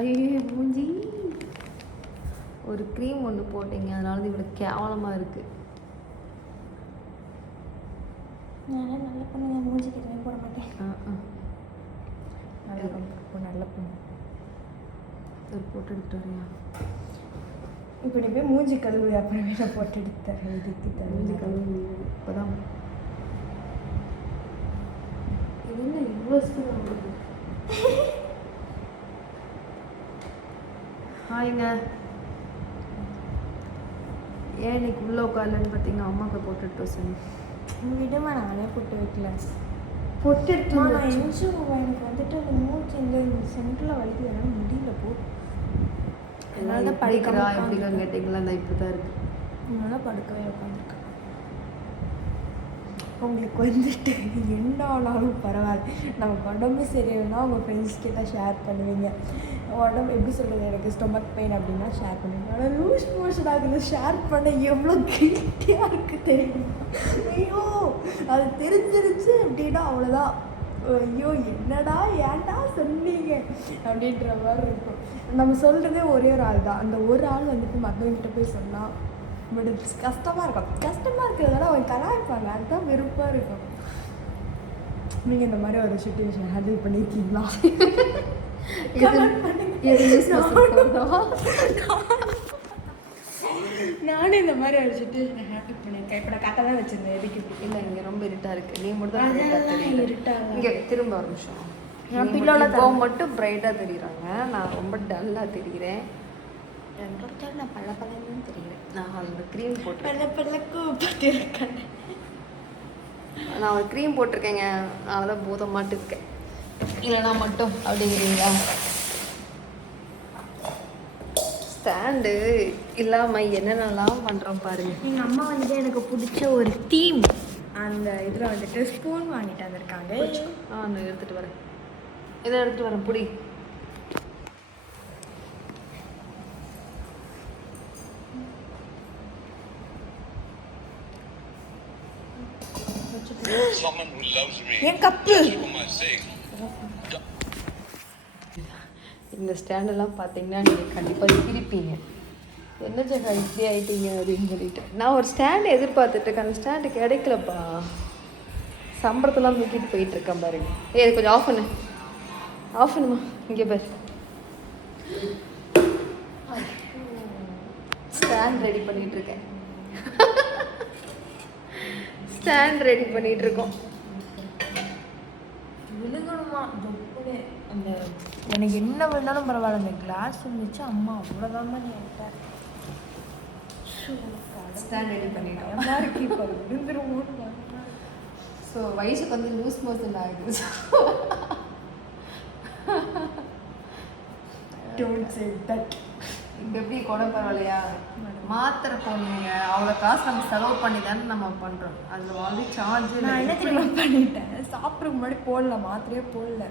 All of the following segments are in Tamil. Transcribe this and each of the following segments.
ஐயோ மூஞ்சி ஒரு க்ரீம் ஒன்று போட்டீங்க. அதனால தான் இவ்வளோ கேவலமாக இருக்குது நான் நல்ல பொண்ணு. மூஞ்சிக்கு எதுவுமே போட மாட்டேன். நல்ல பொண்ணு. நல்ல பொண்ணு. போட்டு எடுத்துட்டு இப்போ நீ போய் மூஞ்சி கழுவி அப்புறமே நான் போட்டு எடுத்து தரேன் இதுக்கு மூஞ்சி கழுவி இப்போதான். இது என்ன இவ்வளோ ஹாய்ங்க. ஏன் இன்னைக்கு உள்ளே உட்காரலன்னு பார்த்தீங்கன்னா அம்மாவுக்கு போட்டுட்டு சொன்னேன் விடுமா நானே போட்டு வைக்கல. பொட்டு நான் என்ஜு எனக்கு வந்துட்டு அந்த மூச்சு இந்த சென்டரில் வலிக்குது என்னால் முடியல போ. அதனால தான் படிக்கிறா எப்படிக்கான்னு கேட்டிங்களா? அந்த இப்படி தான் இருக்கு அதனால படுக்கவே உட்காந்துருக்கேன். உங்களுக்கு வந்துட்டு என்ன ஆனாலும் பரவாயில்ல. நமக்கு உடம்பு சரியில்லைன்னா உங்கள் ஃப்ரெண்ட்ஸ் கிட்ட ஷேர் பண்ணுவீங்க. உடம்பு எப்படி சொல்கிறது எனக்கு ஸ்டொமக் பெயின் அப்படின்னா ஷேர் பண்ணுவீங்க. ஆனால் லூஸ் மோஷன் ஆகுது. ஷேர் பண்ண எவ்வளோ கில்ட்டியாக இருக்குது தெரியுமா? ஐயோ அது தெரிஞ்சிருச்சு அப்படின்னா அவ்வளோதான் ஐயோ என்னடா ஏன்டா சொன்னீங்க? அப்படின்ற மாதிரி இருக்கும். நம்ம சொல்கிறதே ஒரே ஒரு ஆள் தான். அந்த ஒரு ஆள் வந்துட்டு மற்றவங்கிட்ட போய் சொன்னால் முடிஞ்சு கஷ்டமாக இருக்கும். கஷ்டமாக இருக்கிறதால அவங்க கலாய்ப்பாங்க அதுதான் வெறுப்பாக இருக்கும். நீங்கள் இந்த மாதிரி ஒரு சுச்சுவேஷன் ஹேண்டில் பண்ணியிருக்கீங்களா Comment பண்ணுங்க. நானும் இந்த மாதிரி சுச்சுவேஷன் ஹேண்டில் பண்ணியிருக்கேன். இப்போ நான் கரெக்டாக தான் வச்சுருந்தேன். எதுக்கு இல்லை இங்கே ரொம்ப இருட்டாக இருக்குது நீ மட்டும் தான் அதெல்லாம் bright-ஆ தெரியல. இருட்டா இல்ல. இங்கே திரும்ப ஒரு நிமிஷம். நான் ல மட்டும் பிரைட்டாக தெரியுறாங்க. நான் ரொம்ப டல்லாக தெரிகிறேன். ரெண்டு நான் பல்ல பல்லன்னு தெரியுறேன் நான் அந்த க்ரீம் போட்டு பல்ல பல்லக்கு பட்டிருக்கேன் நான் ஒரு க்ரீம் போட்டிருக்கேங்க. அதனால தான் பூதம் மாட்டு இருக்கேன் இல்லைனா மட்டும் அப்படிங்கிறீங்களா? ஸ்டாண்டு இல்லாமல் என்னென்னலாம் பண்ணுறோம் பாருங்க. எங்கள் அம்மா வந்துட்டு எனக்கு பிடிச்ச ஒரு தீம் அந்த இதில் வந்துட்டு ஸ்பூன் வாங்கிட்டு வந்திருக்காங்க. ஆ நான் எடுத்துகிட்டு வரேன். இதை எடுத்துகிட்டு வரேன் புடி. Someone who loves me. என் கப்பு. இந்த ஸ்டாண்டெல்லாம் பார்த்தீங்கன்னா நீங்கள் கண்டிப்பாக திருப்பீங்க. என்ன ஜெகா இப்படி ஆகிட்டீங்க அப்படின்னு சொல்லிட்டு. நான் ஒரு ஸ்டாண்டு எதிர்பார்த்துட்டு அந்த ஸ்டாண்டு கிடைக்கலப்பா. சம்பளத்தெல்லாம் தூக்கிட்டு போயிட்டுருக்கேன் பாருங்க. ஏ இது கொஞ்சம் ஆஃப் பண்ணு. ஆஃப் பண்ணுமா? இங்கே பாரு. ஸ்டாண்ட் ரெடி பண்ணிகிட்டு இருக்கேன். ஸ்டாண்ட் ரெடி பண்ணிகிட்டு இருக்கோம். விழுகணுமா? அந்த எனக்கு என்ன விழுந்தாலும் பரவாயில்ல அந்த கிளாஸ் இருந்துச்சு அம்மா அவ்வளோதான் நீ என்கிட்ட. ரெடி விழுந்துருவோன்னு ஸோ வயசுக்கு வந்து லூஸ் மோஷன் ஆகுது டோன்ட் சே தட் இப்போ எப்படி கூட பரவாயில்லையா? மாத்திரை போனீங்க அவ்வளோ காசு நம்ம செலவு பண்ணி தானே நம்ம பண்ணுறோம் அதில் வந்து சார்ஜ் நான் என்ன தெரியுமா பண்ணிட்டேன்? சாப்பிட்றதுக்கு முன்னாடி போடல மாத்திரையே போடல.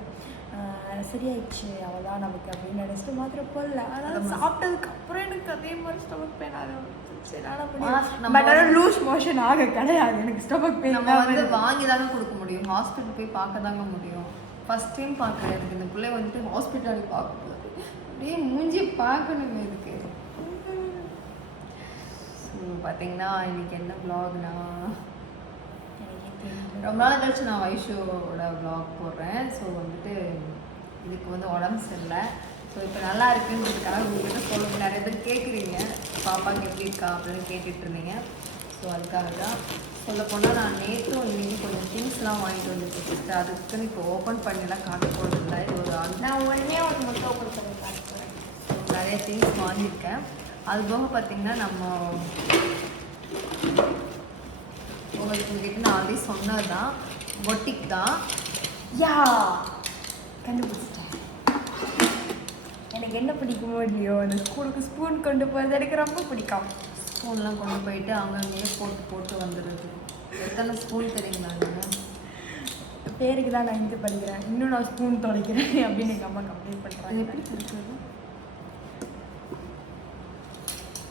சரியாயிடுச்சு அவ்வளோதான் நமக்கு அப்படின்னு நினச்சிட்டு மாத்திரை போடல. ஆனால் சாப்பிட்டதுக்கு அப்புறம் எனக்கு அதே மாதிரி ஸ்டொமக் பெயின் ஆனால் லூஸ் மோஷன் ஆக கிடையாது. எனக்கு ஸ்டொமக் பெயின் நம்ம வந்து வாங்கி தாங்க கொடுக்க முடியும். ஹாஸ்பிட்டல் போய் பார்க்க தாங்க முடியும். ஃபர்ஸ்ட் டைம் பார்க்குறேன். எனக்கு இந்த பிள்ளை வந்துட்டு ஹாஸ்பிட்டலுக்கு பார்க்க போகுது. அப்படியே மூஞ்சி பார்க்கணுமே இருக்கு ஸோ பார்த்தீங்கன்னா இன்னைக்கு என்ன vlogனா? ரொம்ப நாள் கழிச்சு நான் வைஷுவோட vlog போடுறேன். ஸோ வந்துட்டு இதுக்கு வந்து உடம்பு சரியில்லை. ஸோ இப்போ நல்லா இருக்குன்றதுக்காக உங்ககிட்ட சொல்ல நிறைய பேர் கேட்குறீங்க. பாப்பாக்கு எப்படி இருக்கா அப்படின்னு கேட்டுட்டு இருந்தீங்க. ஸோ அதுக்காக தான் சொல்ல போனால் நான் நேற்றும் இன்னைக்கு கொஞ்சம் திங்ஸ்லாம் வாங்கிட்டு வந்துட்டு அதுக்குன்னு இப்போ ஓப்பன் பண்ணிலாம் காட்ட போகிறதில்ல இது ஒரு நான் உடனே ஒரு முட்டை ஓப்பன் பண்ணி பார்க்குறேன் நிறைய திங்ஸ் வாங்கியிருக்கேன். அது போக பார்த்தீங்கன்னா நம்ம உங்களுக்கு உங்ககிட்ட நான் ஆல்ரெடி சொன்னது தான் பொட்டிக் தான். யா! கண்டுபிடிச்சிட்டேன். எனக்கு என்ன பிடிக்குமோ இல்லையோ அந்த ஸ்கூலுக்கு ஸ்பூன் கொண்டு போகிறது எனக்கு ரொம்ப பிடிக்கும். ஸ்பூன்லாம் கொண்டு போயிட்டு அங்கங்கேயே போட்டு போட்டு வந்துடுது எத்தனை ஸ்பூன் தெரியுங்களா பேருக்கு தான் நான் இங்கே படிக்கிறேன். இன்னும் நான் ஸ்பூன் தொலைக்கிறேன் அப்படின்னு எங்கள் அம்மா கம்ப்ளைண்ட் இது பண்ணுறாங்க எப்படி இருக்குது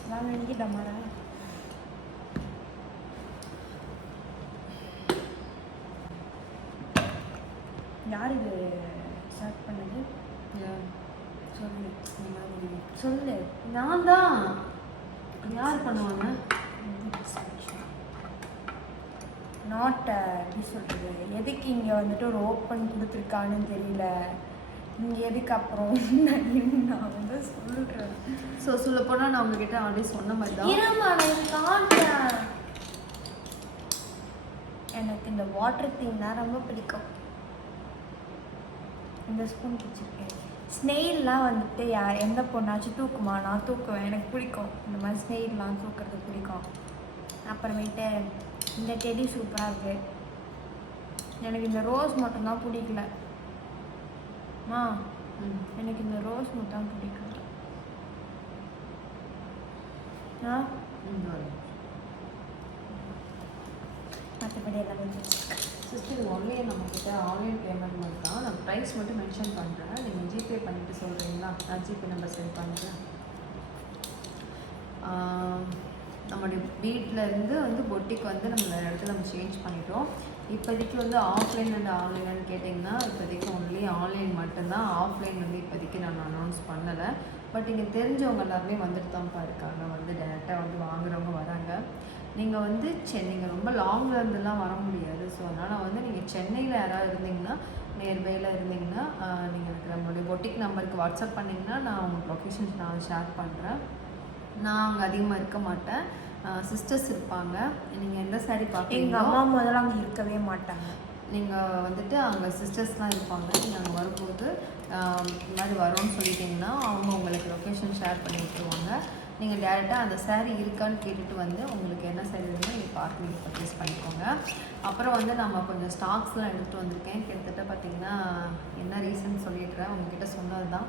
நான் நினைக்கிட்டேன் மாறா யார் இது? ஸ்டார்ட் பண்ணது? சொல்லு சொல்லு. நான் தான். யார் பண்ணுவாங்க? நாட் எப்படி சொல்கிறது எதுக்கு இங்கே வந்துட்டு ஒரு ஓப்பன் கொடுத்துருக்கான்னு தெரியல. இங்கே எதுக்கு அப்புறம் நான் வந்து சொல்கிறேன் ஸோ சொல்ல போனால் நான் உங்ககிட்ட ஆல்ரெடி சொன்ன மாதிரி தான். காட்டுறேன் எனக்கு இந்த வாட்டர் தீம்னா ரொம்ப பிடிக்கும். இந்த ஸ்பூன் பிடிச்சிருக்கேன் ஸ்னெயில்லாம் வந்துட்டு யார் எந்த பொண்ணாச்சும் தூக்குமா? நான் தூக்குவேன் எனக்கு பிடிக்கும். இந்த மாதிரி ஸ்னெயில்லாம் தூக்குறது பிடிக்கும். அப்புறமேட்டு இந்த டெடி சூப்பராக இருக்கு. எனக்கு இந்த ரோஸ் மட்டும்தான் பிடிக்கல. மா. எனக்கு இந்த ரோஸ் மட்டும் பிடிக்கல. மற்றபடி எல்லாமே பிடிச்சிருக்கு சிஸ்டர் இது ஒன்லி நம்மக்கிட்ட ஆன்லைன் பேமெண்ட் மட்டும் தான் நான் ப்ரைஸ் மட்டும் மென்ஷன் பண்ணுறேன் நீங்கள் ஜிபே பண்ணிவிட்டு சொல்கிறீங்களா நான் ஜிபே நம்பர் சென்ட் பண்ணுறேன் நம்மளுடைய வீட்டில் இருந்து வந்து பொட்டிக் வந்து நம்ம வேறு இடத்துல நம்ம சேஞ்ச் பண்ணிட்டோம். இப்போதைக்கு வந்து ஆஃப்லைன் அண்ட் ஆன்லைன்னு கேட்டிங்கன்னா இப்போதைக்கு ஒன்லி ஆன்லைன் மட்டும்தான். ஆஃப்லைன் வந்து இப்போதைக்கு நான் அனௌன்ஸ் பண்ணலை. பட் இங்கே தெரிஞ்சவங்க எல்லாருமே வந்துட்டு தான்ப்பா இருக்காங்க வந்து டேரெக்டாக வந்து வாங்குகிறவங்க வராங்க. நீங்கள் வந்து நீங்கள் ரொம்ப லாங்கில் இருந்தெல்லாம் வர முடியாது. ஸோ அதனால் வந்து நீங்கள் சென்னையில் யாராவது இருந்தீங்கன்னா நியர்பையில் இருந்தீங்கன்னா நீங்கள் எனக்கு நம்மளுடைய பொட்டிக் நம்பருக்கு வாட்ஸ்அப் பண்ணிங்கன்னா நான் உங்களுக்கு லொக்கேஷன்ஸ் நான் ஷேர் பண்ணுறேன் நான் அங்கே அதிகமாக இருக்க மாட்டேன். சிஸ்டர்ஸ் இருப்பாங்க. நீங்கள் எந்த சாரீ எங்கள் பார்க்குறீங்களோ அம்மா முதல்ல அங்கே இருக்கவே மாட்டாங்க. நீங்கள் வந்துட்டு அங்கே சிஸ்டர்ஸ்லாம் இருப்பாங்க. நீங்கள் அங்கே வரும்போது இந்த மாதிரி வரோன்னு சொல்லிட்டீங்கன்னா அவங்க உங்களுக்கு லொக்கேஷன் ஷேர் பண்ணி விட்டுருவாங்க. நீங்கள் டேரெக்டாக அந்த சேரீ இருக்கான்னு கேட்டுட்டு வந்து உங்களுக்கு என்ன சேரீ வேணுமோ நீங்கள் பார்த்து நீங்கள் பர்ச்சேஸ் பண்ணிக்கோங்க. அப்புறம் வந்து நம்ம கொஞ்சம் ஸ்டாக்ஸ்லாம் எடுத்துகிட்டு வந்திருக்கேன். கிட்டத்தட்ட பார்த்தீங்கன்னா என்ன ரீசன் சொல்லிடுறேன் உங்ககிட்ட சொன்னது தான்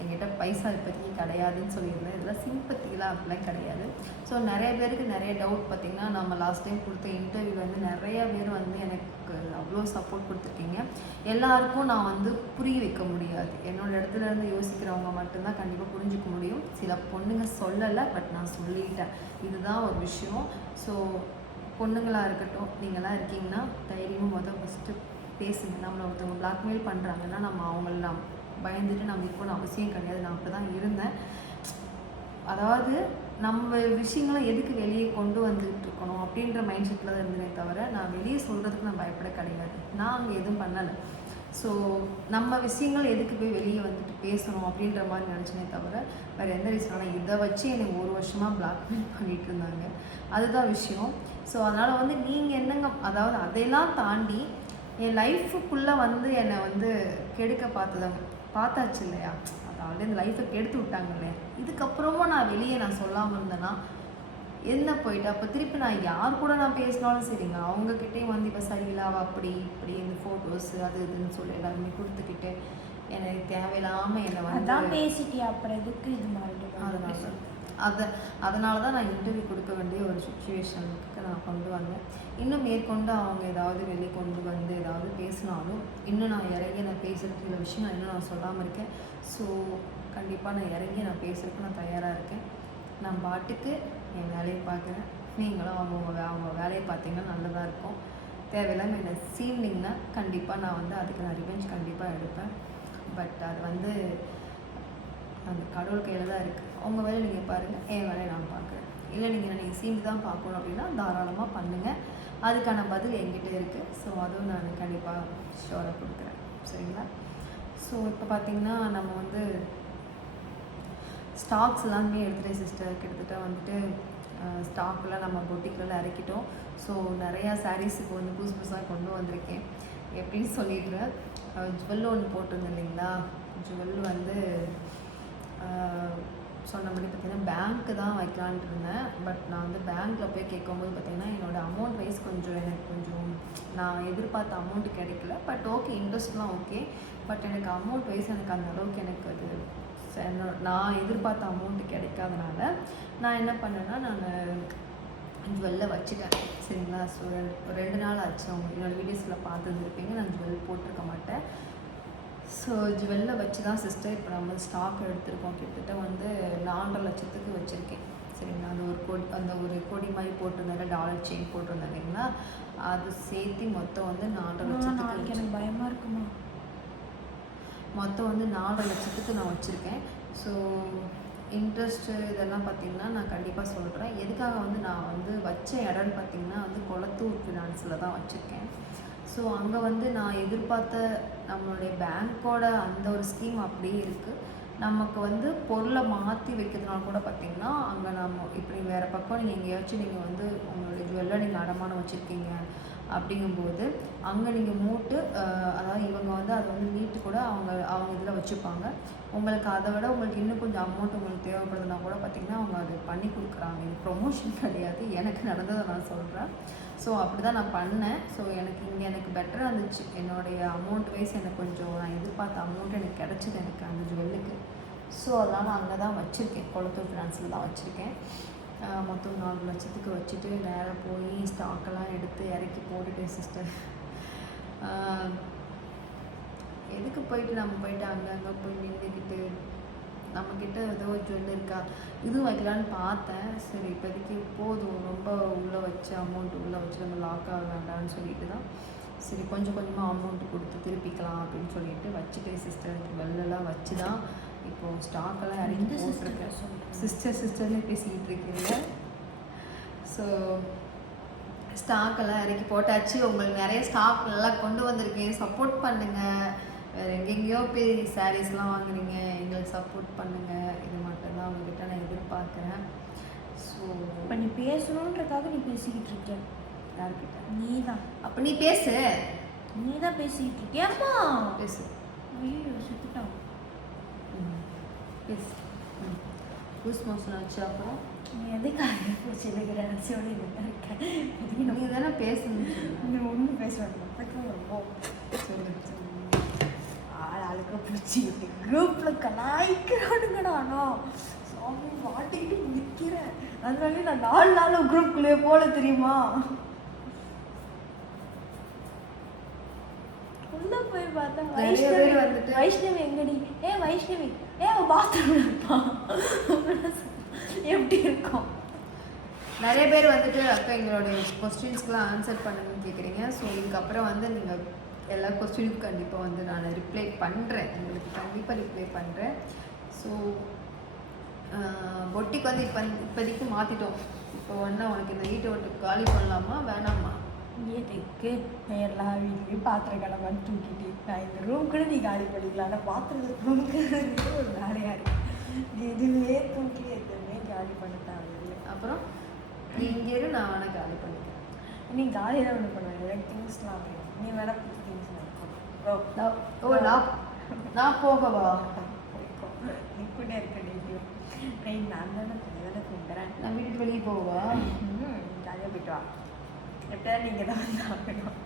என்கிட்ட பைசா இப்போதைக்கு கிடையாதுன்னு சொல்லியிருந்தேன். இதெல்லாம் சிம்பத்திலாம் அப்படிலாம் கிடையாது. ஸோ நிறைய பேருக்கு நிறைய டவுட் பார்த்திங்கன்னா நம்ம லாஸ்ட் டைம் கொடுத்த இன்டர்வியூ வந்து நிறைய பேர் வந்து எனக்கு அவ்வளோ சப்போர்ட் கொடுத்துருக்கீங்க. எல்லாருக்கும் நான் வந்து புரிய வைக்க முடியாது. என்னோடய இடத்துல இருந்து யோசிக்கிறவங்க மட்டும்தான் கண்டிப்பாக புரிஞ்சிக்க முடியும். சில பொண்ணுங்க சொல்லலை பட் நான் சொல்லிட்டேன். இதுதான் ஒரு விஷயம். ஸோ பொண்ணுங்களாக இருக்கட்டும் நீங்களாம் இருக்கீங்கன்னா தைரியமாக முதல் ஃபஸ்ட்டு பேசுங்க. நம்மளை ஒருத்தவங்க பிளாக்மெயில் பண்ணுறாங்கன்னா நம்ம அவங்களாம் பயந்துட்டு நம்ம இப்போ அவசியம் கிடையாது. நான் அப்படி தான் இருந்தேன். அதாவது நம்ம விஷயங்களை எதுக்கு வெளியே கொண்டு வந்துட்டு இருக்கணும் அப்படின்ற மைண்ட் செட்டில் தான் இருந்தேனே தவிர நான் வெளியே சொல்கிறதுக்கு நான் பயப்பட கிடையாது. நான் அங்கே எதுவும் பண்ணலை. ஸோ நம்ம விஷயங்கள் எதுக்கு போய் வெளியே வந்துட்டு பேசணும் அப்படின்ற மாதிரி நினச்சனே தவிர வேறு எந்த ரீசன் ஆனால் இதை வச்சு என்னை ஒரு வருஷமாக பிளாக்மெயில் பண்ணிட்டு இருந்தாங்க. அதுதான் விஷயம். ஸோ அதனால் வந்து நீங்கள் என்னங்க அதாவது அதையெல்லாம் தாண்டி என் லைஃபுக்குள்ளே வந்து என்னை வந்து கெடுக்க பார்த்ததாங்க. பார்த்தாச்சு இல்லையா? அதாவது இந்த லைஃப்பை கெடுத்து விட்டாங்க இல்லையா இதுக்கப்புறமும் நான் வெளியே நான் சொல்லாமல் இருந்தேன்னா என்ன போயிட்டு? அப்போ திருப்பி நான் யார் கூட நான் பேசினாலும் சரிங்க. அவங்கக்கிட்டேயும் வந்து இப்போ சரியில்லை அவள் அப்படி இப்படி இந்த ஃபோட்டோஸ் அது இதுன்னு சொல்லி எல்லாருமே கொடுத்துக்கிட்டு எனக்கு தேவையில்லாமல் என்னை வந்து பேசிட்டியா? அப்புறம் எதுக்கு இது அதனால அதை அதனால தான் நான் இன்டர்வியூ கொடுக்க வேண்டிய ஒரு சுச்சுவேஷனுக்கு நான் கொண்டு வந்தேன். இன்னும் மேற்கொண்டு அவங்க ஏதாவது வெளியே கொண்டு வந்து ஏதாவது பேசினாலும் இன்னும் நான் இறங்கி நான் பேசுகிறதுக்கு சில விஷயம் இன்னும் நான் சொல்லாமல் இருக்கேன். ஸோ கண்டிப்பாக நான் இறங்கி நான் பேசுகிறதுக்கு நான் தயாராக இருக்கேன். நான் பாட்டுக்கு என் வேலையை பார்க்குறேன். நீங்களும் அவங்க வே- அவங்க வேலையை பார்த்தீங்கன்னா நல்லதாக இருக்கும். தேவையில்லாமல் என்னை சீண்டிங்கன்னா கண்டிப்பாக நான் வந்து அதுக்கு நான் ரிவெஞ்ச் கண்டிப்பாக எடுப்பேன். பட் அது வந்து அந்த கடவுள் கையில் தான் இருக்குது உங்கள் வேலையை நீங்கள் பாருங்கள் என் வேலையை நான் பார்க்குறேன். இல்லை நீங்கள் நீங்கள் சீன் தான் பார்க்கணும் அப்படின்னா தாராளமாக பண்ணுங்கள் அதுக்கான பதில் என்கிட்ட இருக்குது ஸோ அதுவும் நான் கண்டிப்பாக ஷோராக கொடுக்குறேன். சரிங்களா? ஸோ இப்போ பார்த்திங்கன்னா நம்ம வந்து ஸ்டாக்ஸ் எல்லாமே எடுத்துகிட்டேன் சிஸ்டர் கிட்டத்தட்ட வந்துட்டு ஸ்டாக்லாம் நம்ம பொட்டிக்கில் இறக்கிட்டோம். ஸோ நிறையா sarees இப்போ வந்து புதுசு புதுசாக கொண்டு வந்திருக்கேன். எப்படின்னு சொல்லிடுறேன். ஜுவல் ஒன்று போட்டிருந்தேன் இல்லைங்களா? ஜுவல் வந்து சொன்னபடி பார்த்தீங்கன்னா பேங்க்கு தான் வைக்கலான்ட்டு இருந்தேன். பட் நான் வந்து பேங்க்கில் போய் கேட்கும்போது பார்த்தீங்கன்னா என்னோடய அமௌண்ட் வைஸ் கொஞ்சம் எனக்கு கொஞ்சம் நான் எதிர்பார்த்த அமௌண்ட் கிடைக்கல. பட் ஓகே இன்ட்ரெஸ்ட்லாம் ஓகே பட் எனக்கு அமௌண்ட் வைஸ் எனக்கு அந்த அளவுக்கு எனக்கு அது என்னோட- நான் எதிர்பார்த்த அமௌண்ட் கிடைக்காதனால நான் என்ன பண்ணேன்னா நான் ஜுவல்ல வச்சுட்டேன். சரிங்களா? ஸோ ஒரு ரெண்டு நாள் ஆச்சு. அவங்க என்னோடய வீடியோஸில் பார்த்துருந்துருப்பீங்க. நான் ஜுவல் போட்டிருக்க மாட்டேன். ஸோ ஜுவல்ல வச்சு தான் சிஸ்டர் இப்போ நம்ம ஸ்டாக் எடுத்திருக்கோம். கிட்டத்தட்ட வந்து நாலரை லட்சத்துக்கு வச்சுருக்கேன். சரிங்களா? அந்த ஒரு கொடி அந்த ஒரு கொடி மாதிரி போட்டிருந்தாரு டாலர் செயின் இல்லைங்களா? அது சேர்த்து மொத்தம் வந்து நாலரை நாளைக்கு லட்சத்துக்கு எனக்கு பயமாக இருக்குமா? மொத்தம் வந்து நாலரை லட்சத்துக்கு நான் வச்சுருக்கேன். ஸோ இன்ட்ரெஸ்ட்டு இதெல்லாம் பார்த்தீங்கன்னா நான் கண்டிப்பாக சொல்கிறேன் எதுக்காக வந்து நான் வந்து வச்ச இடம்னு பார்த்தீங்கன்னா வந்து கொளத்தூர் ஃபினான்ஸில் தான் வச்சுருக்கேன். ஸோ அங்கே வந்து நான் எதிர்பார்த்த நம்மளுடைய பேங்க்கோட அந்த ஒரு ஸ்கீம் அப்படியே இருக்குது நமக்கு வந்து பொருளை மாற்றி வைக்கிறதுனால கூட பார்த்தீங்கன்னா அங்கே நம்ம இப்படி வேறு பக்கம் நீங்கள் எங்கேயாச்சும் நீங்கள் வந்து உங்களுடைய ஜுவல்லை நீங்கள் அடமானம் வச்சுருக்கீங்க. அப்படிங்கும்போது அங்கே நீங்கள் மூட்டு அதாவது இவங்க வந்து அதை வந்து மீட்டு கூட அவங்க அவங்க இதில் வச்சுப்பாங்க. உங்களுக்கு அதை விட உங்களுக்கு இன்னும் கொஞ்சம் அமௌண்ட் உங்களுக்கு தேவைப்படுதுன்னா கூட பார்த்திங்கன்னா அவங்க அது பண்ணி கொடுக்குறாங்க. இது ப்ரொமோஷன் கிடையாது. எனக்கு நடந்ததை நான் சொல்கிறேன் ஸோ அப்படி தான் நான் பண்ணேன். ஸோ எனக்கு இங்கே எனக்கு பெட்டராக இருந்துச்சு. என்னுடைய அமௌண்ட் வைஸ் எனக்கு கொஞ்சம் நான் எதிர்பார்த்த அமௌண்ட் எனக்கு கிடச்சிது எனக்கு அந்த ஜுவல்லுக்கு ஸோ அதனால் நான் அங்கே தான் வச்சுருக்கேன் குளத்தூர் ஃபினான்ஸில் தான் வச்சுருக்கேன். மொத்தம் நாலு லட்சத்துக்கு வச்சுட்டு நேராக போய் ஸ்டாக்கெல்லாம் எடுத்து இறக்கி போட்டுட்டேன் சிஸ்டர் எதுக்கு போயிட்டு நம்ம போயிட்டு அங்கங்கே போய் நின்றுக்கிட்டு? நம்மக்கிட்ட ஏதோ ஜுவல் இருக்கா? இதுவும் வைக்கலான்னு பார்த்தேன். சரி இப்போதைக்கு போதும். ரொம்ப உள்ளே வச்சு அமௌண்ட் உள்ளே வச்சு நம்ம லாக் ஆக வேண்டாம்னு சொல்லிட்டு தான். சரி கொஞ்சம் கொஞ்சமாக அமௌண்ட் கொடுத்து திருப்பிக்கலாம் அப்படின்னு சொல்லிட்டு வச்சுட்டேன் சிஸ்டர் வெள்ளெல்லாம் வச்சு தான் இப்போது ஸ்டாக்கெல்லாம் sister போட்டிருக்கேன்? சிஸ்டர் சிஸ்டர்னு பேசிக்கிட்டு இருக்கீங்க ஸோ ஸ்டாக்கெல்லாம் இறக்கி போட்டாச்சு. உங்களுக்கு நிறைய ஸ்டாக் நல்லா கொண்டு வந்திருக்கேன் சப்போர்ட் பண்ணுங்கள் வேறு எங்கெங்கேயோ போய் சாரீஸ்லாம் வாங்குறீங்க. எங்களுக்கு சப்போர்ட் பண்ணுங்கள் இது மட்டும்தான் உங்ககிட்ட நான் எதிர்பார்க்குறேன். ஸோ இப்போ நீ பேசணுன்றக்காக நீ பேசிக்கிட்டு இருக்க. யார்கிட்ட? நீ தான் அப்போ நீ பேசு. நீ தான் பேசிக்கிட்டு இருக்கியாம்மா பேசு. ஐயோ செத்துட்டான். ம் லூஸ் மோஷன் ஆச்சு அப்புறம் நீ எதுக்காக போச்சு எனக்கு ரகசியோட இதுதான் இருக்கேன் நீ தானே சொன்ன. நம்ம ஒன்றும் பேச வேண்டாம் ரொம்ப. ஆள் ஆளுக்க பிடிச்சி குரூப்பில் கலாய்க்கிறானுங்கடா ஆனால் சாமி மாட்டிக்கிட்டு நிற்கிறேன் அதனால நான் நாலு நாள் குரூப்குள்ளேயே போல தெரியுமா உள்ள போய் பார்த்தா வைஷ்ணவி வந்துட்டு- வைஷ்ணவி எங்கடி? ஏ வைஷ்ணவி. ஏ அவ பாத்ரூம்ல இருப்பா. எப்படி இருக்கும்? நிறைய பேர் வந்துட்டு அக்கா எங்களுடைய கொஸ்டின்ஸ்க்குலாம் ஆன்சர் பண்ணுங்கன்னு கேட்குறீங்க ஸோ இதுக்கப்புறம் வந்து நீங்கள் எல்லா கொஸ்டினுக்கும் கண்டிப்பாக வந்து நான் ரிப்ளை பண்ணுறேன் உங்களுக்கு கண்டிப்பாக ரிப்ளை பண்ணுறேன் ஸோ பொட்டிக்கு வந்து இப்போ இப்போதைக்கு மாற்றிட்டோம் இப்போ வந்து உனக்கு இந்த வீட்டை விட்டு காலி பண்ணலாமா? வேணாமா? எதுக்கு எல்லா வீட்லேயும் பாத்திரம் கிளம்பான்னு தூக்கிட்டு நான் இந்த ரூம் கூட நீ காலி பண்ணிக்கலாம் ஆனால் பாத்திரம் ஒரு வேலையாக இருக்கு. இதுவே தூக்கி எதுவுமே காலி பண்ண தேவையில்லை. அப்புறம் நீ இங்கே இரு நான் வேணா காலி பண்ணிக்கிறேன். நீ காலி தான் ஒன்று பண்ணுவேன் எனக்கு திங்ஸ்லாம் வேணும். நீ வேணா புது திங்ஸ் நான் ஓ நான் நான் போகவா? நீ கூட இருக்க நான் தானே நான் வீட்டுக்கு வெளியே போவா ஜாலியாக போயிட்டு வா. எப்படியா நீங்கள் தான் வந்து ஆகணும்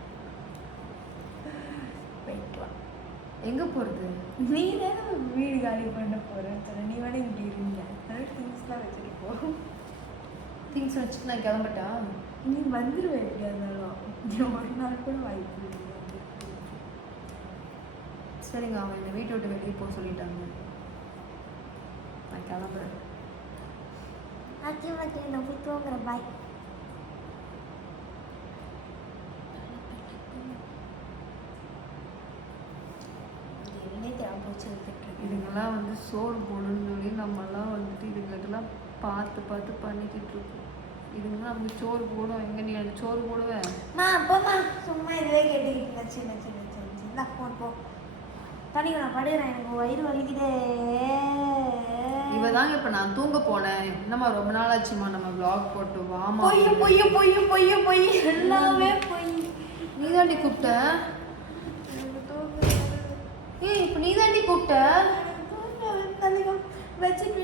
எங்கே போகிறது நீ தானே வீடு காலி பண்ண போகிறேன்னு சொன்ன நீ வேணா இங்கே இருங்க. அதனால திங்ஸ்லாம் வச்சுட்டு போ. திங்ஸ் வச்சுட்டு நான் கிளம்பட்டா? நீ வந்துடுவேன் எப்படியா இருந்தாலும். நீ ஒரு நாள் கூட வாய்ப்பு இல்லை. சரிங்க அவன் என்னை வீட்டை விட்டு வெளியே போக சொல்லிட்டாங்க. நான் கிளம்புறேன். நான் தூங்குறேன். பாய் என்னே தெரியாம போச்சு இருக்கு இதுங்கெல்லாம் வந்து சோறு போடணும்னு சொல்லி நம்மலாம் வந்துட்டு இதுங்களுக்கெல்லாம் பார்த்து பார்த்து பண்ணிக்கிட்டு இருக்கோம். இதுங்கெல்லாம் நமக்கு சோறு போடும் எங்கே நீ எனக்கு சோறு போடுவேன் மா போமா சும்மா இதுவே கேட்டுக்கிட்டு சின்ன சின்ன சின்ன சின்ன போ போ. தனி நான் படுகிறேன். எனக்கு வயிறு வலிக்குதே. இவ தாங்க இப்போ நான் தூங்க போனேன். என்னம்மா ரொம்ப நாள் ஆச்சுமா நம்ம vlog போட்டு. வாமா பொய் பொய் பொய் பொய் பொய் எல்லாமே பொய். நீ தாண்டி கூப்பிட்ட? கூப்பிட்ட. வச்சுட்டு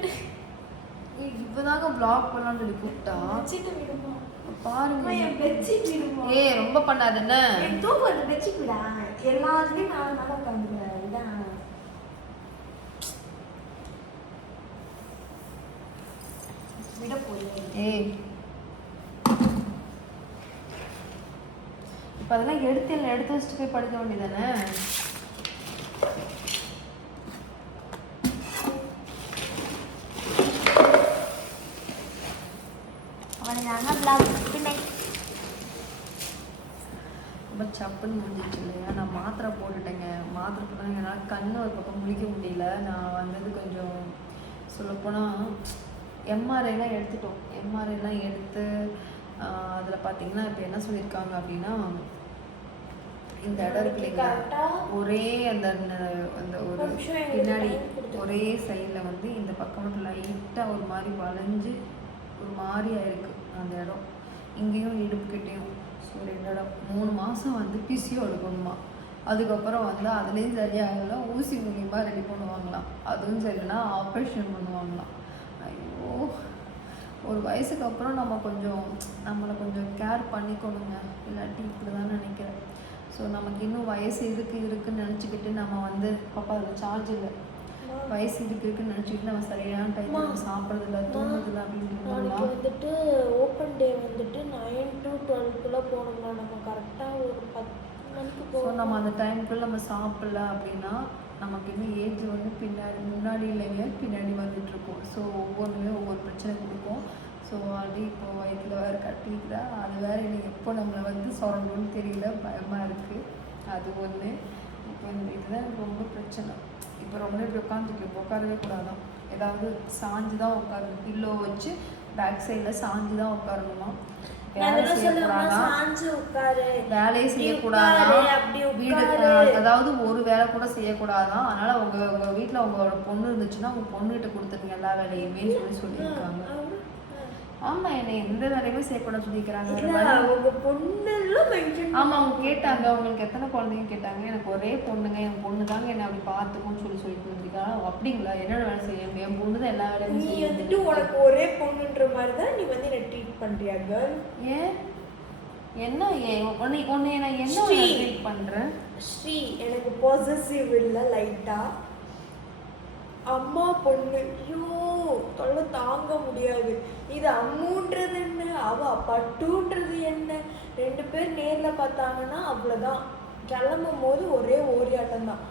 இப்போதாங்க vlog பண்ணலாம்னு சொல்லி கூப்பிட்டா. பாருங்க. என் பெட்ஷீட் விடுமா. ஏய் ரொம்ப பண்ணாத என்ன? எனக்கு தூக்கம் வருது பெட்ஷீட் விடா. எல்லாத்துலேயும் நாலு நாளாக உட்காந்துக்கிறேன் இதான் விட போறேன் ஏய். இப்போ அதெல்லாம் எடுத்து எடுத்து வச்சுட்டு போய் படுக்க வேண்டியதானே அவ்வளோதாங்க பிளாக் குட் நைட் ரொம்ப சப்புன்னு முடிஞ்சிச்சு இல்லையா நான் மாத்திரை போட்டுட்டேங்க மாத்திரை போட்டாங்க என்னால் கண்ணு ஒரு பக்கம் முழிக்க முடியல. நான் வந்தது கொஞ்சம் சொல்லப்போனால் எம்ஆர்ஐலாம் எடுத்துட்டோம். எம்ஆர்ஐலாம் எடுத்து அதில் பார்த்தீங்கன்னா இப்போ என்ன சொல்லியிருக்காங்க அப்படின்னா இந்த இடம் இருக்கு இல்லைங்களா? Correct-ஆ ஒரே அந்த அந்த ஒரு பின்னாடி. ஒரே சைடில் வந்து இந்த பக்கம் மட்டும் லைட்டாக ஒரு மாதிரி வளைஞ்சு ஒரு மாதிரி ஆயிருக்கு அந்த இடம். இங்கேயும் இடுப்புக்கிட்டேயும். ஸோ ரெண்டு இடம். மூணு மாதம் வந்து பிசியோ எடுக்கணுமா? அதுக்கப்புறம் வந்து அதுலேயும் சரியாகல ஊசி மூலியமாக ரெடி பண்ணுவாங்களாம். அதுவும் சரியில்லைனா ஆப்ரேஷன் பண்ணுவாங்களாம். ஐயோ. ஒரு வயசுக்கு அப்புறம் நம்ம கொஞ்சம் நம்மளை கொஞ்சம் கேர் பண்ணிக்கணுங்க. இல்லாட்டி இப்படி தான் நினைக்கிறேன். ஸோ நமக்கு இன்னும் வயசு இருக்கு இருக்குன்னு நினச்சிக்கிட்டு நம்ம வந்து பாப்பா அதில் சார்ஜ் இல்லை. வயசு இருக்கு இருக்குன்னு நினச்சிக்கிட்டு நம்ம சரியான டைம் அம்மா. சாப்பிட்றதில்ல தூங்குறதில்ல நாளைக்கு அப்படின்னு வந்துட்டு ஓப்பன் டே வந்துட்டு நைன் டு டுவெல்க்குள்ளே போகணுமா நம்ம கரெக்டாக ஒரு பத்து ஸோ நம்ம அந்த டைமுக்குள்ள நம்ம சாப்பிடல அப்படின்னா நமக்கு இன்னும் ஏஜ் வந்து பின்னாடி முன்னாடி இல்லைங்க பின்னாடி வந்துட்டுருக்கோம். ஸோ ஒவ்வொன்றுமே ஒவ்வொரு பிரச்சனை கொடுக்கும். ஸோ அப்படி இப்போ வயிற்றில் வேறு கட்டிக்கிறா அது வேறு எனக்கு எப்போ நம்மளை வந்து சொல்லணும்னு தெரியல பயமாக இருக்குது அது ஒன்று இப்போ இந்த இதுதான் எனக்கு ரொம்ப பிரச்சனை. இப்போ ரொம்ப நேரம் இப்படி உட்காந்துருக்கு உட்காரவே கூடாதான். ஏதாவது சாஞ்சு தான் உட்காரணும். பில்லோ வச்சு பேக் சைடில் சாஞ்சு தான் உட்காரணுமா? வேலை செய்யக்கூடாதான் வேலையை செய்யக்கூடாதான் வீடு அதாவது ஒரு வேலை கூட செய்யக்கூடாதான் அதனால உங்க உங்க வீட்ல உங்களோட பொண்ணு இருந்துச்சுன்னா உங்க பொண்ணுகிட்ட கொடுத்துருங்க எல்லா வேலையுமே சொல்லி சொல்லியிருக்காங்க. ஆமா என்னை எந்த வேலையுமே செய்யக்கூடாது வழி- உங்க பொண்ணுலாம் மென்ஷன் ஆமா அவங்க கேட்டாங்க. அவங்களுக்கு எத்தனை குழந்தைங்க கேட்டாங்க. எனக்கு ஒரே பொண்ணுங்க என் பொண்ணு தாங்க என்னை அப்படி பார்த்துக்கும்னு சொல்லி சொல்லி கொடுத்துருக்காங்க அப்படிங்களா? என்னென்ன வேலை செய்ய என் பொண்ணு தான் எல்லா வேலையுமே நீ வந்துட்டு உனக்கு ஒரே பொண்ணுன்ற மாதிரி தான் நீ வந்து என்ன ட்ரீட் பண்றியா கேர்ள் ஏன்? என்ன ஏன்? உன்னை உன்னை நான் என்ன. ட்ரீட் பண்றேன்? ஸ்ரீ எனக்கு பாசிட்டிவ் இல்லை லைட்டா அம்மா பொண்ணு. ஐயோ தொல்லை தாங்க முடியாது. இது அம்முன்றது என்ன? அவ பட்டுன்றது என்ன? ரெண்டு பேர் நேரில் பார்த்தாங்கன்னா அவ்வளோதான் கிளம்பும் போது ஒரே ஓரியாட்டம் தான்.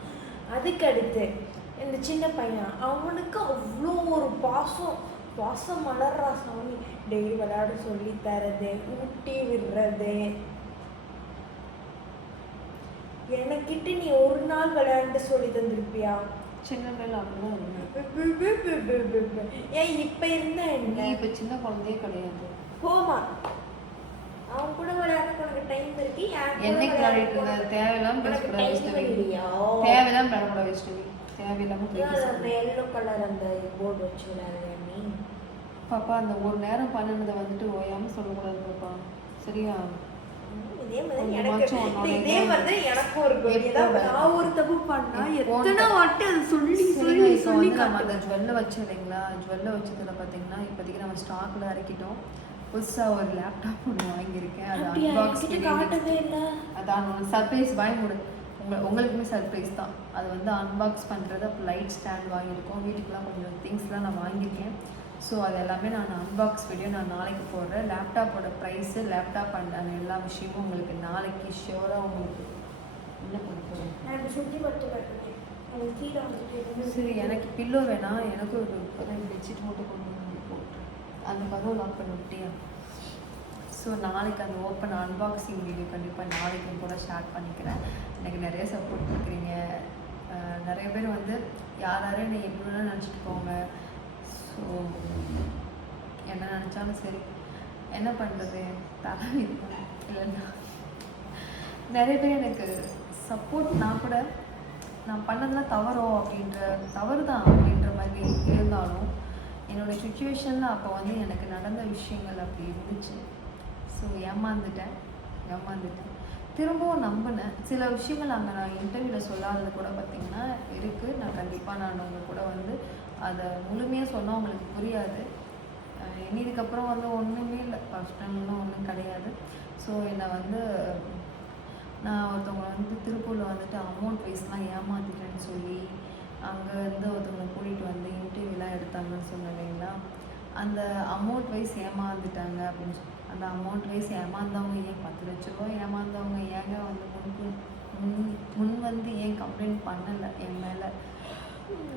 அதுக்கடுத்து இந்த சின்ன பையன் அவனுக்கு அவ்வளோ ஒரு பாசம். பாசம் மலர்றா சாமி. டெய்லி விளையாட சொல்லி தரது ஊட்டி விடுறது. எனக்கிட்ட நீ ஒரு நாள் விளையாண்டு சொல்லி தந்திருப்பியா? சின்ன பிள்ளை அப்படிதான் இருந்தேன் ஏன் இப்ப இருந்த நீ இப்ப சின்ன குழந்தையே கிடையாது. போமா. அவன் கூட விளையாட உனக்கு டைம் இருக்கு. என்னைக்கு விளையாடிட்டு இருந்த? தேவையில்லாம பேசக்கூடாது விஷ்ணுவி. தேவையில்லாம விளையாடக்கூடாது விஷ்ணுவி தேவையில்லாம ஏன் அந்த பேச எல்லோ கலர் அந்த போர்டு வச்சு விளையாடுறியா நீ பாப்பா அந்த ஒரு நேரம் பண்ணினதை வந்துட்டு ஓயாம சொல்லக்கூடாது பாப்பா. சரியா? இதே மாதிரி எனக்கு இதே மாதிரி எனக்கும் இருக்கும்? நான் ஒரு தப்பு பண்ணா எத்தனை வாட்டி அதை சொல்லி சரிங்க, சொல்லி இப்போ சொல்லி வந்து நம்ம அந்த காட்டுவேன் ஜுவல்ல வச்சோம் இல்லைங்களா? ஜுவல்ல வச்சதுல பாத்தீங்கன்னா இப்போதைக்கு நம்ம ஸ்டாக்ல இறக்கிட்டோம். புதுசா ஒரு லேப்டாப் ஒன்று வாங்கியிருக்கேன். அது அன்பாக்ஸ் அதான் சர்ப்ரைஸ் வாங்கி முடி உங்க உங்களுக்குமே சர்ப்ரைஸ் தான். அது வந்து அன்பாக்ஸ் பண்ணுறது அப்புறம் லைட் ஸ்டாண்ட் வாங்கியிருக்கோம். வீட்டுக்குலாம் கொஞ்சம் திங்ஸ்லாம் நான் வாங்கியிருக்கேன். ஸோ அது எல்லாமே நான் அன்பாக்ஸ் வீடியோ நான் நாளைக்கு போடுறேன். லேப்டாப்போட ப்ரைஸு லேப்டாப் அண்ட் அந்த எல்லா விஷயமும் உங்களுக்கு நாளைக்கு ஷியோராக உங்களுக்கு என்ன பண்ண போகிறேன் நான் இப்படி சுற்றி பார்த்து காட்டுறேன் எனக்கு கீழே வந்துட்டு இருந்து- சரி எனக்கு பில்லோ வேணாம். எனக்கு ஒரு பெட்ஷீட் மட்டும் கொண்டு வந்து போட்டு அந்த கதவை லாக் பண்ணி விட்டியா? ஸோ நாளைக்கு அந்த ஓப்பன் அன்பாக்சிங் வீடியோ கண்டிப்பாக நாளைக்கு கூட ஷேர் பண்ணிக்கிறேன். எனக்கு நிறைய சப்போர்ட் கொடுக்குறீங்க. நிறைய பேர் வந்து யார் யாரும் என்னை எப்படி வேணாலும் நினச்சிட்டு போங்க ஸோ என்ன நினச்சாலும் சரி. என்ன பண்ணுறது தலை இல்லைன்னா. நிறைய பேர் எனக்கு சப்போர்ட் நான் கூட நான் பண்ணதெல்லாம் தவறோ அப்படின்ற தவறு தான் அப்படின்ற மாதிரி இருந்தாலும் என்னோடய சுச்சுவேஷனில் அப்போ வந்து எனக்கு நடந்த விஷயங்கள் அப்படி இருந்துச்சு. ஸோ ஏமாந்துட்டேன். ஏமாந்துட்டேன். திரும்பவும் நம்பினேன். சில விஷயங்கள் அங்கே நான் இன்டர்வியூவில் சொல்லாதது கூட பார்த்திங்கன்னா இருக்குது நான் கண்டிப்பாக நான் உங்கள் கூட வந்து அதை முழுமையாக சொன்னால் உங்களுக்கு புரியாது. இனி இதுக்கப்புறம் வந்து ஒன்றுமே இல்லை. ஃபஸ்ட் டைம்லாம் ஒன்றும் கிடையாது. ஸோ என்னை வந்து நான் ஒருத்தவங்க வந்து திருப்பூரில் வந்துட்டு அமௌண்ட் வைஸ்லாம் ஏமாத்திட்டேன்னு சொல்லி அங்கே வந்து ஒருத்தவங்க கூட்டிகிட்டு வந்து இன்டர்வியூலாம் எடுத்தாங்கன்னு சொன்னேன் இல்லைங்களா? அந்த அமௌண்ட் வைஸ் ஏமாந்துட்டாங்க அப்படின்னு சொல்லி அந்த அமௌண்ட் வைஸ் ஏமாந்தவங்க ஏன் பத்து லட்ச ரூபா ஏமாந்தவங்க ஏங்க வந்து முன்கு முன் முன் வந்து ஏன் கம்ப்ளைண்ட் பண்ணலை? என் மேலே.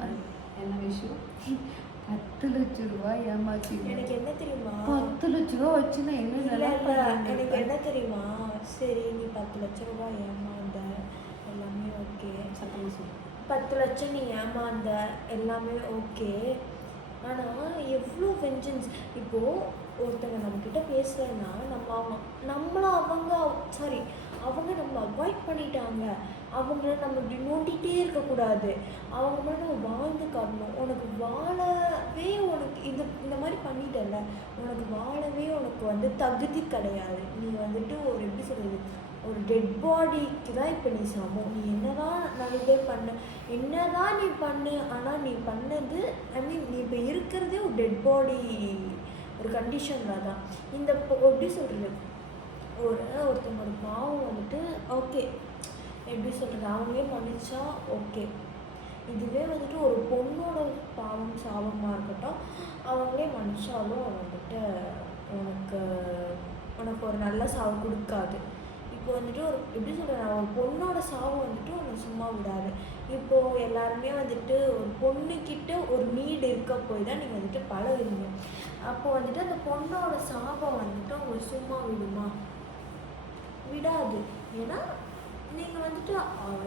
அது என்ன விஷயம்? பத்து லட்ச ரூபாய் ஏமாத்திங்க எனக்கு என்ன தெரியுமா? பத்து லட்ச ரூபா வச்சு நான் என்ன நல்லா எனக்கு. என்ன தெரியுமா? சரி நீ பத்து லட்ச ரூபாய் ஏமாந்த எல்லாமே ஓகே. சத்தமா சொல்லு. பத்து லட்சம் நீ ஏமாந்த எல்லாமே ஓகே. ஆனால் எவ்வளோ வெஞ்சன்ஸ் இப்போது ஒருத்தங்க நம்மக்கிட்ட பேசலைன்னா நம்ம அவங்க நம்மளை அவங்க சாரி அவங்க நம்ம அவாய்ட் பண்ணிட்டாங்க. அவங்கள நம்ம இப்படி நோண்டிகிட்டே இருக்கக்கூடாது. அவங்க மேலே நம்ம வாழ்ந்து காட்டணும். உனக்கு வாழவே உனக்கு இது இந்த மாதிரி பண்ணிட்டல உனக்கு வாழவே உனக்கு வந்து தகுதி கிடையாது. நீ வந்துட்டு ஒரு எப்படி சொல்கிறது ஒரு டெட் பாடிக்கு தான் இப்போ நீ சமம். நீ என்னதான் நல்லதே பண்ண. என்னதான் நீ பண்ணு ஆனால் நீ பண்ணது ஐ மீன் நீ இப்போ இருக்கிறதே ஒரு டெட் பாடி ஒரு கண்டிஷனில் தான் இந்த எப்படி சொல்கிறது ஒரு ஒருத்தவங்களோட பாவம் வந்துட்டு ஓகே எப்படி சொல்கிறது அவங்களே மன்னிச்சா ஓகே இதுவே வந்துட்டு ஒரு பொண்ணோட பாவம் சாபமாக இருக்கட்டும் அவங்களே மன்னிச்சாலும் வந்துட்டு உனக்கு உனக்கு ஒரு நல்ல சாவு கொடுக்காது. இப்போ வந்துட்டு ஒரு எப்படி சொல்கிறேன் ஒரு பொண்ணோட சாவு வந்துட்டு உன்னை சும்மா விடாது. இப்போது எல்லாருமே வந்துட்டு ஒரு பொண்ணுக்கிட்ட ஒரு நீடு இருக்க போய் தான் நீங்கள் வந்துட்டு பழகுறீங்க. அப்போ வந்துட்டு அந்த பொண்ணோட சாபம் வந்துட்டு உங்களை சும்மா விடுமா? விடாது. ஏன்னா நீங்கள் வந்துட்டு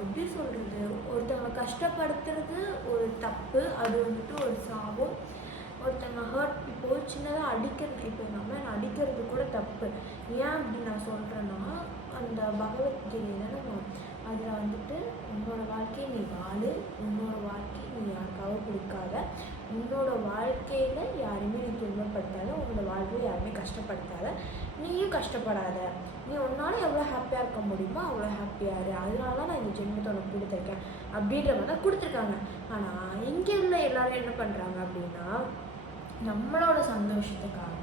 எப்படி சொல்கிறது ஒருத்தவங்களை கஷ்டப்படுத்துறது ஒரு தப்பு அது வந்துட்டு ஒரு சாபம். ஒருத்தவங்க ஹர்ட் இப்போ சின்னதாக அடிக்கிறது இப்போ நம்ம அடிக்கிறது கூட தப்பு. ஏன் அப்படி நான் சொல்கிறேன்னா அந்த பகவத்கீதையில நம்ம அதில் வந்துட்டு உன்னோட வாழ்க்கையை நீ வாழு உன்னோட வாழ்க்கையை நீ யாருக்காக கொடுக்காத உன்னோட வாழ்க்கையில் யாருமே நீ துன்பப்படுத்தாத உன்னோட வாழ்க்கையை யாருமே கஷ்டப்படுத்தாத நீயும் கஷ்டப்படாத. நீ உன்னால் எவ்வளோ ஹாப்பியாக இருக்க முடியுமோ அவ்வளோ ஹாப்பியாக இரு. அதனால தான் நான் இந்த ஜென்மத்தை உனக்கு கொடுத்துருக்கேன் அப்படின்ற மாதிரி தான் கொடுத்துருக்காங்க. ஆனால் இங்கே உள்ள எல்லாரும் என்ன பண்ணுறாங்க அப்படின்னா நம்மளோட சந்தோஷத்துக்காக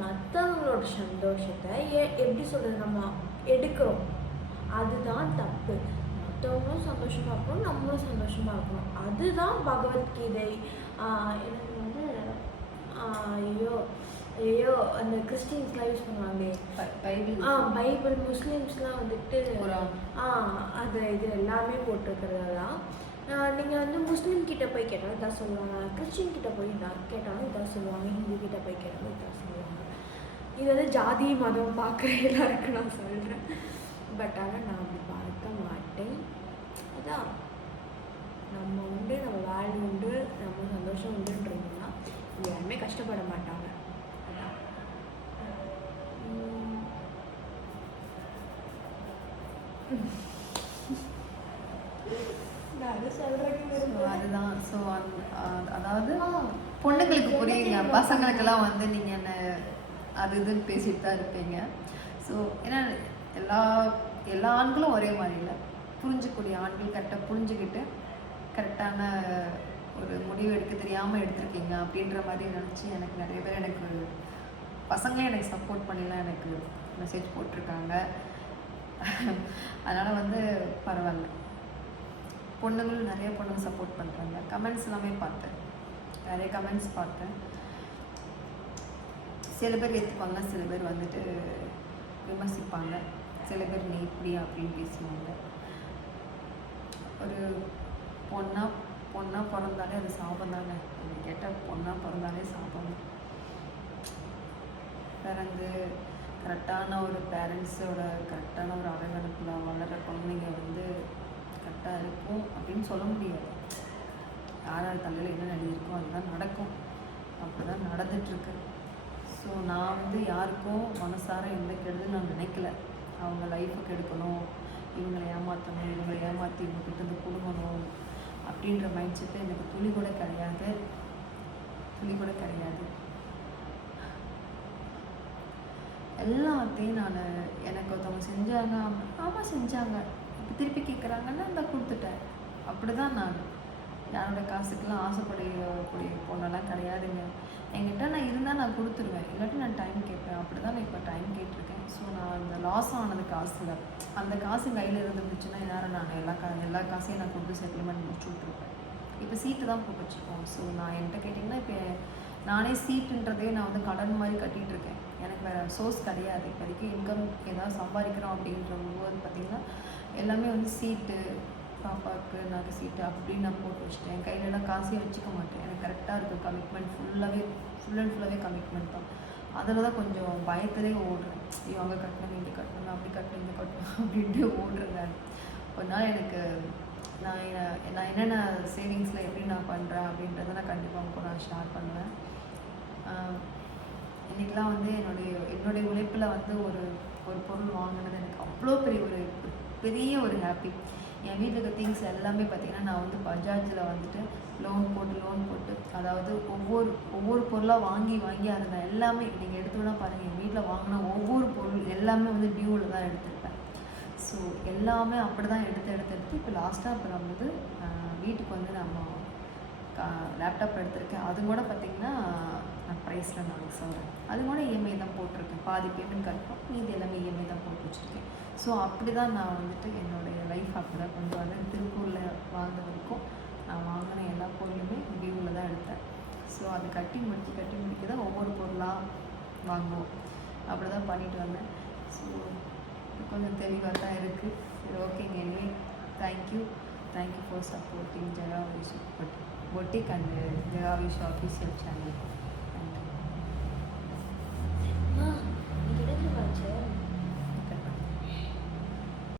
மற்றவங்களோட சந்தோஷத்தை எ எப்படி சொல்கிறது நம்ம எடுக்கிறோம்? அதுதான் தப்பு. மற்றவங்களும் சந்தோஷமாக இருக்கணும் நம்மளும் சந்தோஷமாக இருக்கணும். அதுதான் பகவத்கீதை என்ன எனக்கு வந்து ஆஹ் ஐயோ ஐயோ அந்த கிறிஸ்டின்ஸ்லாம் யூஸ் பண்ணுவாங்க பைபிள். ஆ பைபிள் முஸ்லீம்ஸ்லாம் வந்துட்டு. ஆ அது இது எல்லாமே போட்டிருக்கிறதெல்லாம் நீங்கள் வந்து முஸ்லீம் கிட்ட போய் கேட்டாலும் இதான் சொல்லுவாங்க. கிறிஸ்டின் கிட்ட போய் கேட்டாலும் இதான் சொல்லுவாங்க. ஹிந்து கிட்ட போய் கேட்டாலும் இதான் சொல்லுவாங்க. இது வந்து ஜாதி மதம் பார்க்குற எல்லாருக்கும் நான் சொல்கிறேன் பட் ஆனால் நான் அப்படி பார்க்க மாட்டேன். அதான். நம்ம உண்டு நம்ம வேல்யூ உண்டு நம்ம சந்தோஷம் உண்டுன்றீங்கன்னா யாருமே கஷ்டப்பட மாட்டாங்க அதான் உம். நான் அது சொல்றேன்னு ஸோ அதுதான். ஸோ அதாவது பொண்ணுங்களுக்கு புரியுங்க. பசங்களுக்கெல்லாம் வந்து நீங்கள் என்ன அது இதுன்னு பேசிட்டு தான் இருப்பீங்க. ஸோ ஏன்னா எல்லா எல்லா ஆண்களும் ஒரே மாதிரி இல்லை. புரிஞ்சக்கூடிய ஆண்கள் கரெக்டாக புரிஞ்சுக்கிட்டு கரெக்டான ஒரு முடிவு எடுக்க தெரியாமல் எடுத்திருக்கீங்க அப்படின்ற மாதிரி நினச்சி எனக்கு நிறைய பேர் எனக்கு பசங்களே எனக்கு சப்போர்ட் பண்ணிலாம் எனக்கு மெசேஜ் போட்டிருக்காங்க. அதனால் வந்து பரவாயில்ல. பொண்ணுங்களும் நிறைய பொண்ணுங்க சப்போர்ட் பண்ணுறாங்க கமெண்ட்ஸ் எல்லாமே பார்த்தேன். நிறைய கமெண்ட்ஸ் பார்த்தேன். சில பேர் ஏற்றுப்பாங்க சில பேர் வந்துட்டு விமர்சிப்பாங்க. சில பேர் நீ இப்படி அப்படின்னு பேசுவாங்க. ஒரு பொண்ணாக பொண்ணா பிறந்தாலே அது சாபம் தானே. கேட்டால் பொண்ணாக பிறந்தாலே சாபம். பிறந்து கரெக்டான ஒரு பேரண்ட்ஸோட கரெக்டான ஒரு அரவணைப்பில் வளர்கிற குழந்தைங்க வந்து கரெக்டாக இருக்கும் அப்படின்னு சொல்ல முடியாது. யார் யார் தலையில் என்ன நடந்திருக்கோ அதுதான் நடக்கும். அப்படி தான் நடந்துட்டுருக்கு. ஸோ நான் வந்து யாருக்கும் மனசார எந்த கெடுதல் நான் நினைக்கல. அவங்க லைஃப்பை கெடுக்கணும் இவங்களை ஏமாற்றணும் இவங்களை ஏமாற்றி இவங்ககிட்ட இருந்து கொடுக்கணும் அப்படின்ற மைண்ட் செட்டு எனக்கு துளி கூட கிடையாது. துளி கூட கிடையாது. எல்லாத்தையும் நான் எனக்கு ஒருத்தவங்க செஞ்சாங்க ஆமாம் செஞ்சாங்க. இப்போ திருப்பி கேட்குறாங்கன்னா இந்த கொடுத்துட்டேன். அப்படி தான் நான். யாரோட காசுக்கெல்லாம் ஆசைப்படக்கூடிய பொண்ணெல்லாம் கிடையாதுங்க. என்கிட்ட நான் இருந்தால் நான் கொடுத்துருவேன். இல்லாட்டி நான் டைம் கேட்பேன். அப்படி தான் நான் இப்போ டைம் கேட்டிருக்கேன். ஸோ நான் அந்த லாஸ் ஆனது காசில். அந்த காசு கையில் இருந்துச்சுன்னா யாரும் நான்? எல்லா கா எல்லா காசையும் நான் கொடுத்து செட்டில்மெண்ட் முடிச்சு விட்ருப்பேன் இப்போ சீட்டு தான் போட்டு வச்சுருக்கோம். ஸோ நான் என்கிட்ட கேட்டீங்க நானே சீட்டுன்றதே நான் வந்து கடன் மாதிரி கட்டிகிட்டு இருக்கேன் எனக்கு வேறு சோர்ஸ் கிடையாது. இப்போதைக்கு இன்கம் ஏதாவது சம்பாதிக்கிறோம் அப்படின்ற போது பார்த்திங்கன்னா எல்லாமே வந்து சீட்டு பாப்பாவுக்கு நாங்கள் சீட்டு அப்படின்னு நான் போட்டு வச்சுட்டேன். என் கையிலலாம் காசே வச்சுக்க மாட்டேன். எனக்கு கரெக்டாக இருக்குது கமிட்மெண்ட் ஃபுல்லாகவே ஃபுல் அண்ட் ஃபுல்லாகவே கமிட்மெண்ட் தான். அதில் தான் கொஞ்சம் பயத்திலே ஓடுறேன். ஐயோ அங்கே கட்டணும் இங்கே கட்டணும் அப்படி கட்டணும் இங்கே கட்டணும் அப்படின்ட்டு ஓடுறேன் ஒரு நாள் எனக்கு நான் நான் என்னென்ன சேவிங்ஸில் எப்படி நான் பண்ணுறேன் அப்படின்றத நான் கண்டிப்பாக உங்களுக்கு நான் ஷேர் பண்ணுவேன். இன்றைக்கெலாம் வந்து என்னுடைய என்னுடைய உழைப்பில் வந்து ஒரு ஒரு பொருள் வாங்கினது எனக்கு அவ்வளோ பெரிய ஒரு பெரிய ஒரு ஹாப்பி என் வீட்டில் இருக்க திங்ஸ் எல்லாமே பார்த்தீங்கன்னா நான் வந்து பஜாஜில் வந்துட்டு லோன் போட்டு லோன் போட்டு அதாவது ஒவ்வொரு ஒவ்வொரு பொருளாக வாங்கி வாங்கி அதை நான் எல்லாமே நீங்கள் எடுத்தோன்னா பாருங்கள் என் வீட்டில் வாங்கின ஒவ்வொரு பொருள் எல்லாமே வந்து டியூவில் தான் எடுத்திருப்பேன். ஸோ எல்லாமே அப்படி தான் எடுத்து எடுத்து எடுத்து இப்போ லாஸ்ட்டாக இப்போ நம்ம வந்து வீட்டுக்கு வந்து நம்ம லேப்டாப் எடுத்திருக்கேன். அது கூட பார்த்திங்கன்னா நான் ப்ரைஸில் நான் சொல்கிறேன் அது கூட இஎம்ஐ தான் போட்டிருக்கேன். பாதி பேமெண்ட் கட்டணும் மீதி எல்லாமே இஎம்ஐ தான் போட்டு வச்சுருக்கேன். ஸோ அப்படி தான் நான் வந்துட்டு என்னுடைய லைஃப் அப்படி தான் கொண்டு வந்தேன். திருப்பூரில் வாழ்ந்த வரைக்கும் நான் வாங்கின எல்லா பொருளுமே டியூவில் தான் எடுத்தேன். ஸோ அது கட்டி முடித்து கட்டி முடிக்க தான் ஒவ்வொரு பொருளாக வாங்குவோம். அப்படி தான் பண்ணிட்டு வந்தேன். ஸோ கொஞ்சம் தெளிவாக தான் இருக்குது சரி ஓகேங்க. Anyway thank you thank you for supporting Jega but boutique and Jega official channel 엄마, 이 노래 들어봐요.